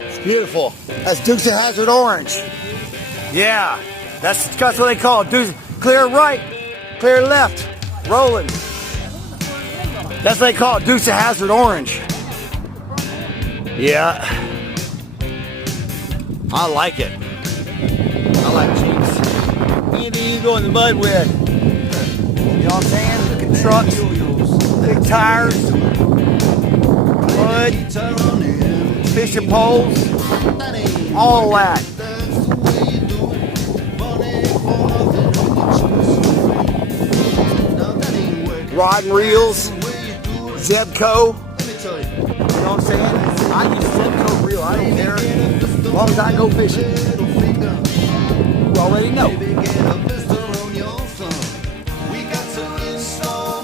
It's beautiful. That's Dukes of Hazzard orange. Yeah, that's what they call it. Dukes, clear right, clear left, rolling. That's what they call it, Dukes of Hazzard orange. Yeah, I like it. I like Jeeps. Anything you go in the mud with. You know what I'm saying? Look at trucks, big tires, mud, fishing poles, all that. Rod and reels, Zebco. You know what I'm saying? I use Zebco reel. I don't care. As long as I go fishing. You already know.